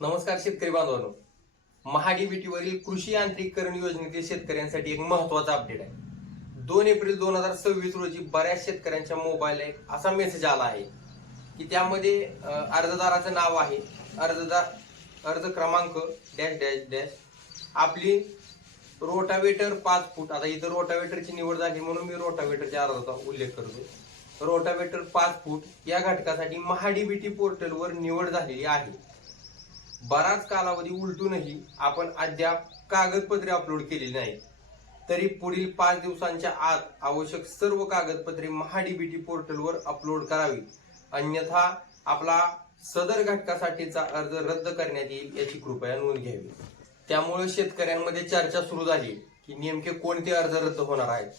नमस्कार शेतकरी बांधवांनो, महाडीबीटी वरील कृषी यांत्रिकीकरण योजनेतील शेतकऱ्यांसाठी एक महत्त्वाचा अपडेट आहे. 2 एप्रिल 2026 रोजी बऱ्याच शेतकऱ्यांच्या मोबाईलला एक असा मेसेज आला आहे की त्यामध्ये अर्जदाराचं नाव आहे, अर्ज क्रमांक डॅश डॅश डॅश, आपली रोटावेटर 5 फूट. आता इथं रोटावेटरची निवड झाली म्हणून मी रोटावेटरच्या अर्जाचा उल्लेख करतो. रोटावेटर 5 फूट या घटकासाठी महाडीबीटी पोर्टलवर निवड झालेली आहे. बराच कालावधी उलटूनही आपण अद्याप कागदपत्रे अपलोड केलेली नाहीत. तरी पुढील 5 दिवसांच्या आत आवश्यक सर्व कागदपत्रे महाडीबीटी पोर्टलवर अपलोड करावी, अन्यथा आपला सदर घटकासाठीचा अर्ज रद्द करण्यात येईल याची कृपया नोंद घ्यावी. त्यामुळे शेतकऱ्यांमध्ये चर्चा सुरू झाली की नेमके कोणते अर्ज रद्द होणार आहेत.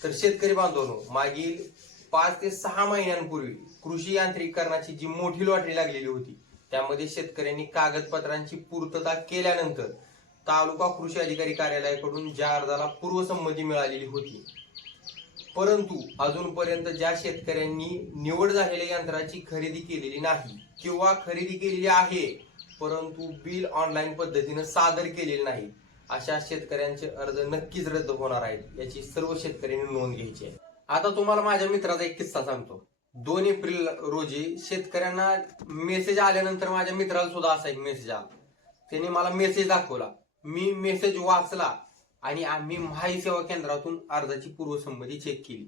तर शेतकरी बांधवांनो, मागील 5 ते 6 महिन्यांपूर्वी कृषी यांत्रिकीकरणाची जी मोठी लॉटरी लागलेली होती त्यामध्ये शेतकऱ्यांनी कागदपत्रांची पूर्तता केल्यानंतर तालुका कृषी अधिकारी कार्यालयाकडून ज्या अर्जाला पूर्वसंमती मिळालेली होती, परंतु अजूनपर्यंत ज्या शेतकऱ्यांनी निवड झालेल्या यंत्राची खरेदी केलेली नाही किंवा खरेदी केलेली आहे परंतु बिल ऑनलाईन पद्धतीने सादर केलेले नाही, अशा शेतकऱ्यांचे अर्ज नक्कीच रद्द होणार आहेत याची सर्व शेतकऱ्यांनी नोंद घ्यायची आहे. आता तुम्हाला माझ्या मित्राचा एक किस्सा सांगतो. 2 एप्रिल रोजी शेतकऱ्यांना मेसेज आल्यानंतर माझ्या मित्राला सुद्धा असा एक मेसेज आला. त्याने मला मेसेज दाखवला, मी मेसेज वाचला आणि आम्ही महाई सेवा केंद्रातून अर्जाची पूर्वसंमती चेक केली.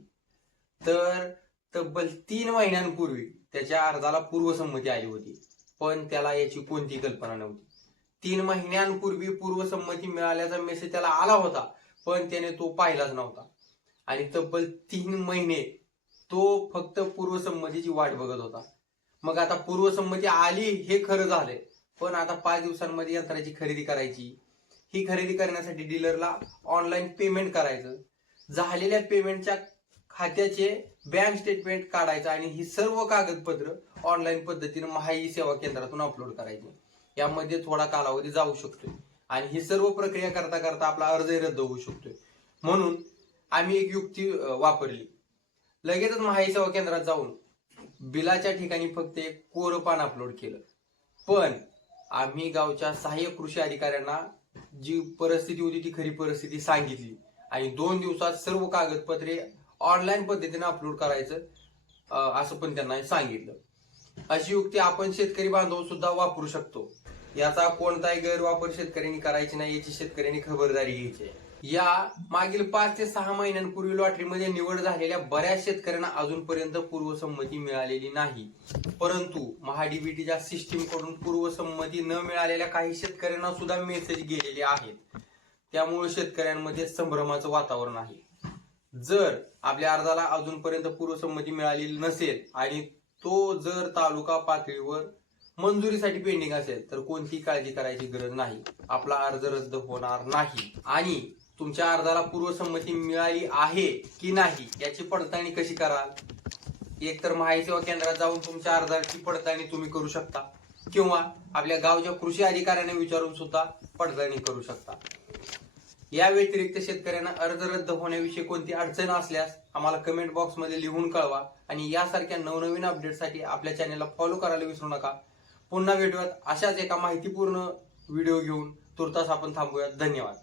तर तब्बल 3 महिन्यांपूर्वी त्याच्या अर्जाला पूर्वसंमती आली होती, पण त्याला याची कोणती कल्पना नव्हती. 3 महिन्यांपूर्वी पूर्वसंमती मिळाल्याचा मेसेज त्याला आला होता, पण त्याने तो पाहिलाच नव्हता आणि तब्बल 3 महिने तो फक्त पूर्वसंमतीची वाट बघत होता. मग आता पूर्वसंमती आली हे खरं झालंय, पण आता 5 दिवसांमध्ये यंत्राची खरेदी करायची. ही खरेदी करण्यासाठी डीलरला ऑनलाईन पेमेंट करायचं, झालेल्या पेमेंटच्या खात्याचे बँक स्टेटमेंट काढायचं आणि ही सर्व कागदपत्र ऑनलाईन पद्धतीने महाई सेवा केंद्रातून अपलोड करायची. यामध्ये थोडा कालावधी जाऊ शकतोय आणि ही सर्व प्रक्रिया करता करता आपला अर्जही रद्द होऊ शकतोय. म्हणून आम्ही एक युक्ती वापरली. लगेचच महाई सेवा केंद्रात जाऊन बिलाच्या ठिकाणी फक्त एक कोरं पान अपलोड केलं. पण आम्ही गावच्या सहाय्यक कृषी अधिकाऱ्यांना जी परिस्थिती होती ती खरी परिस्थिती सांगितली आणि 2 दिवसात सर्व कागदपत्रे ऑनलाईन पद्धतीने अपलोड करायचं असं पण त्यांना सांगितलं. अशी युक्ती आपण शेतकरी बांधव सुद्धा वापरू शकतो. याचा कोणताही गैरवापर शेतकऱ्यांनी करायची नाही याची शेतकऱ्यांनी खबरदारी घ्यायची आहे. या मागील 5 ते 6 महिन्यांपूर्वी लॉटरीमध्ये निवड झालेल्या बऱ्याच शेतकऱ्यांना अजूनपर्यंत पूर्वसंमती मिळालेली नाही, परंतु महाडीबीटीच्या सिस्टीम कडून पूर्वसंमती न मिळालेल्या काही शेतकऱ्यांना सुद्धा मेसेज गेलेले आहेत. त्यामुळे शेतकऱ्यांमध्ये संभ्रमाचं वातावरण आहे. जर आपल्या अर्जाला अजूनपर्यंत पूर्वसंमती मिळालेली नसेल आणि तो जर तालुका पातळीवर मंजुरीसाठी पेंडिंग असेल तर कोणतीही काळजी करायची गरज नाही. आपला अर्ज रद्द होणार नाही. आणि तुमच्या अर्जाला पूर्वसंमती मिळाली आहे की नाही याची पडताळणी कशी कराल? एकतर महाई सेवा केंद्रात जाऊन तुमच्या अर्जाची पडताळणी तुम्ही करू शकता किंवा आपल्या गावच्या कृषी अधिकाऱ्यांना विचारून सुद्धा पडताळणी करू शकता. या व्यतिरिक्त शेतकऱ्यांना अर्ज रद्द होण्याविषयी कोणती अडचण असल्यास आम्हाला कमेंट बॉक्स मध्ये लिहून कळवा आणि यासारख्या नवनवीन अपडेटसाठी आपल्या चॅनलला फॉलो करायला विसरू नका. पुन्हा भेटूयात अशाच एका माहितीपूर्ण व्हिडिओ घेऊन. तुर्तास आपण थांबूयात. धन्यवाद.